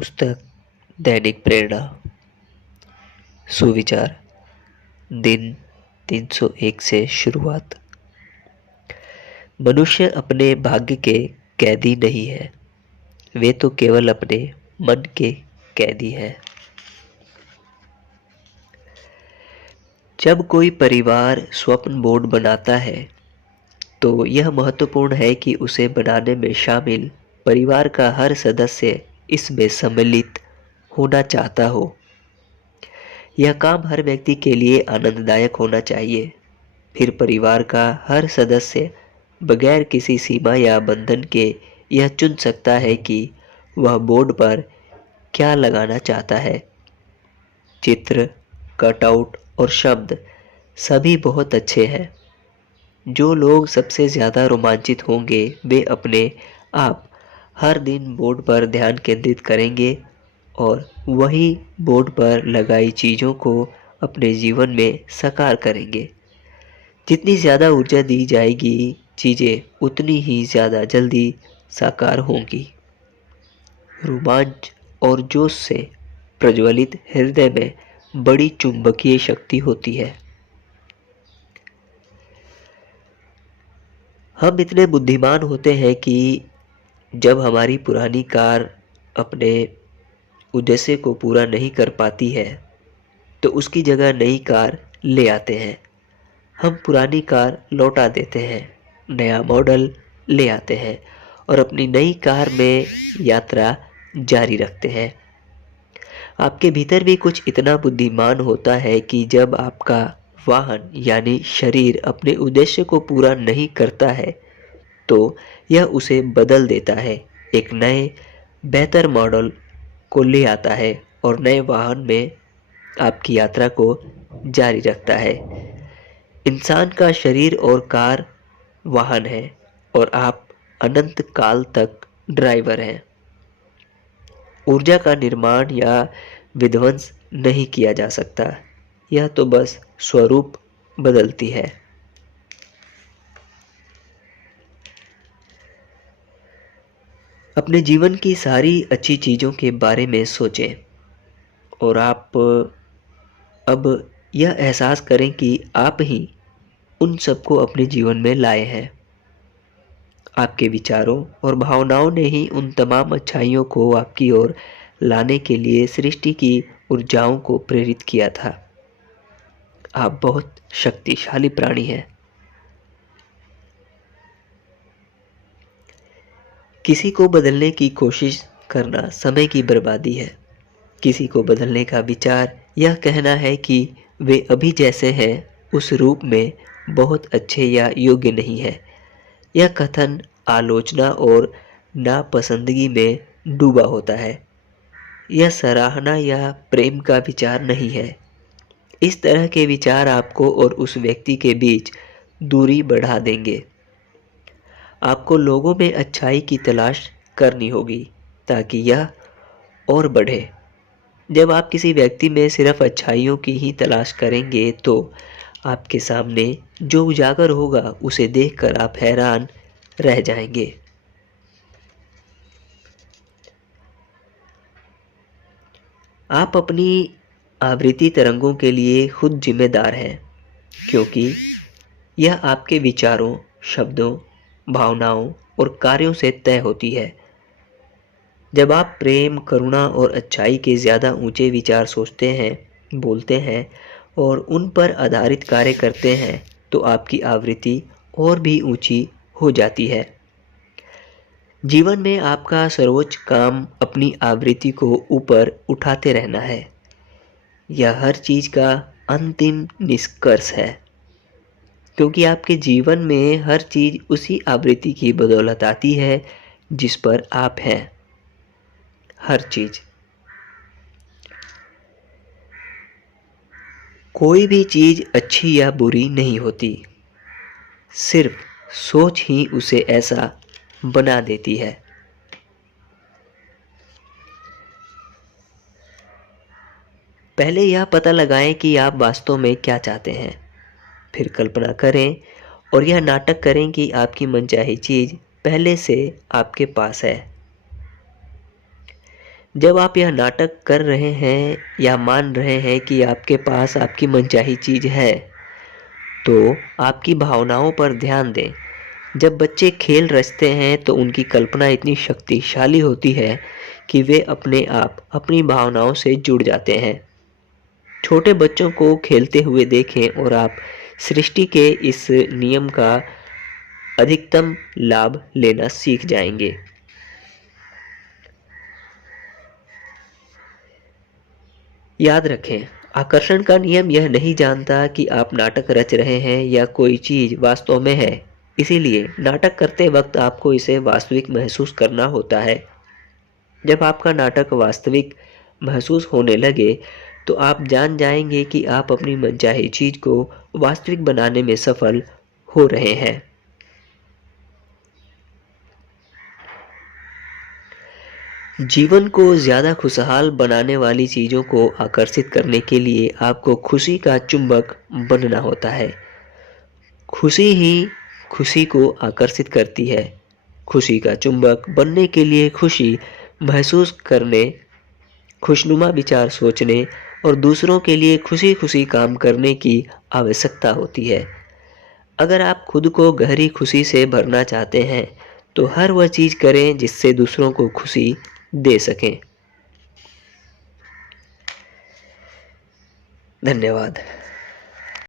पुस्तक दैनिक प्रेरणा। सुविचार। दिन 301 से शुरुआत। मनुष्य अपने भाग्य के कैदी नहीं है, वे तो केवल अपने मन के कैदी हैं। जब कोई परिवार स्वप्न बोर्ड बनाता है तो यह महत्वपूर्ण है कि उसे बनाने में शामिल परिवार का हर सदस्य इसमें सम्मिलित होना चाहता हो। यह काम हर व्यक्ति के लिए आनंददायक होना चाहिए। फिर परिवार का हर सदस्य बगैर किसी सीमा या बंधन के यह चुन सकता है कि वह बोर्ड पर क्या लगाना चाहता है। चित्र, कटआउट और शब्द सभी बहुत अच्छे हैं। जो लोग सबसे ज़्यादा रोमांचित होंगे वे अपने आप हर दिन बोर्ड पर ध्यान केंद्रित करेंगे और वही बोर्ड पर लगाई चीज़ों को अपने जीवन में साकार करेंगे। जितनी ज़्यादा ऊर्जा दी जाएगी चीज़ें उतनी ही ज़्यादा जल्दी साकार होंगी। रोमांच और जोश से प्रज्वलित हृदय में बड़ी चुंबकीय शक्ति होती है। हम इतने बुद्धिमान होते हैं कि जब हमारी पुरानी कार अपने उद्देश्य को पूरा नहीं कर पाती है तो उसकी जगह नई कार ले आते हैं। हम पुरानी कार लौटा देते हैं, नया मॉडल ले आते हैं और अपनी नई कार में यात्रा जारी रखते हैं। आपके भीतर भी कुछ इतना बुद्धिमान होता है कि जब आपका वाहन यानी शरीर अपने उद्देश्य को पूरा नहीं करता है तो यह उसे बदल देता है, एक नए बेहतर मॉडल को ले आता है और नए वाहन में आपकी यात्रा को जारी रखता है। इंसान का शरीर और कार वाहन है और आप अनंत काल तक ड्राइवर हैं। ऊर्जा का निर्माण या विध्वंस नहीं किया जा सकता, यह तो बस स्वरूप बदलती है। अपने जीवन की सारी अच्छी चीज़ों के बारे में सोचें और आप अब यह एहसास करें कि आप ही उन सबको अपने जीवन में लाए हैं। आपके विचारों और भावनाओं ने ही उन तमाम अच्छाइयों को आपकी ओर लाने के लिए सृष्टि की ऊर्जाओं को प्रेरित किया था। आप बहुत शक्तिशाली प्राणी हैं। किसी को बदलने की कोशिश करना समय की बर्बादी है। किसी को बदलने का विचार यह कहना है कि वे अभी जैसे हैं उस रूप में बहुत अच्छे या योग्य नहीं है। यह कथन आलोचना और नापसंदगी में डूबा होता है। यह सराहना या प्रेम का विचार नहीं है। इस तरह के विचार आपको और उस व्यक्ति के बीच दूरी बढ़ा देंगे। आपको लोगों में अच्छाई की तलाश करनी होगी ताकि यह और बढ़े। जब आप किसी व्यक्ति में सिर्फ अच्छाइयों की ही तलाश करेंगे तो आपके सामने जो उजागर होगा उसे देखकर आप हैरान रह जाएंगे। आप अपनी आवृत्ति तरंगों के लिए खुद जिम्मेदार हैं, क्योंकि यह आपके विचारों, शब्दों, भावनाओं और कार्यों से तय होती है। जब आप प्रेम, करुणा और अच्छाई के ज़्यादा ऊंचे विचार सोचते हैं, बोलते हैं और उन पर आधारित कार्य करते हैं तो आपकी आवृत्ति और भी ऊंची हो जाती है। जीवन में आपका सर्वोच्च काम अपनी आवृत्ति को ऊपर उठाते रहना है। यह हर चीज़ का अंतिम निष्कर्ष है, क्योंकि आपके जीवन में हर चीज़ उसी आवृत्ति की बदौलत आती है जिस पर आप हैं। हर चीज़। कोई भी चीज़ अच्छी या बुरी नहीं होती, सिर्फ सोच ही उसे ऐसा बना देती है। पहले यह पता लगाएं कि आप वास्तव में क्या चाहते हैं, फिर कल्पना करें और यह नाटक करें कि आपकी मनचाही चीज़ पहले से आपके पास है। जब आप यह नाटक कर रहे हैं या मान रहे हैं कि आपके पास आपकी मनचाही चीज़ है, तो आपकी भावनाओं पर ध्यान दें। जब बच्चे खेल रचते हैं तो उनकी कल्पना इतनी शक्तिशाली होती है कि वे अपने आप अपनी भावनाओं से जुड़ जाते हैं। छोटे बच्चों को खेलते हुए देखें और आप सृष्टि के इस नियम का अधिकतम लाभ लेना सीख जाएंगे। याद रखें, आकर्षण का नियम यह नहीं जानता कि आप नाटक रच रहे हैं या कोई चीज़ वास्तव में है। इसीलिए नाटक करते वक्त आपको इसे वास्तविक महसूस करना होता है। जब आपका नाटक वास्तविक महसूस होने लगे, तो आप जान जाएंगे कि आप अपनी मनचाही चीज़ को वास्तविक बनाने में सफल हो रहे हैं। जीवन को ज़्यादा खुशहाल बनाने वाली चीज़ों को आकर्षित करने के लिए आपको खुशी का चुंबक बनना होता है। खुशी ही खुशी को आकर्षित करती है। खुशी का चुंबक बनने के लिए खुशी महसूस करने, खुशनुमा विचार सोचने और दूसरों के लिए खुशी-खुशी काम करने की आवश्यकता होती है। अगर आप खुद को गहरी खुशी से भरना चाहते हैं, तो हर वह चीज़ करें जिससे दूसरों को खुशी दे सकें। धन्यवाद।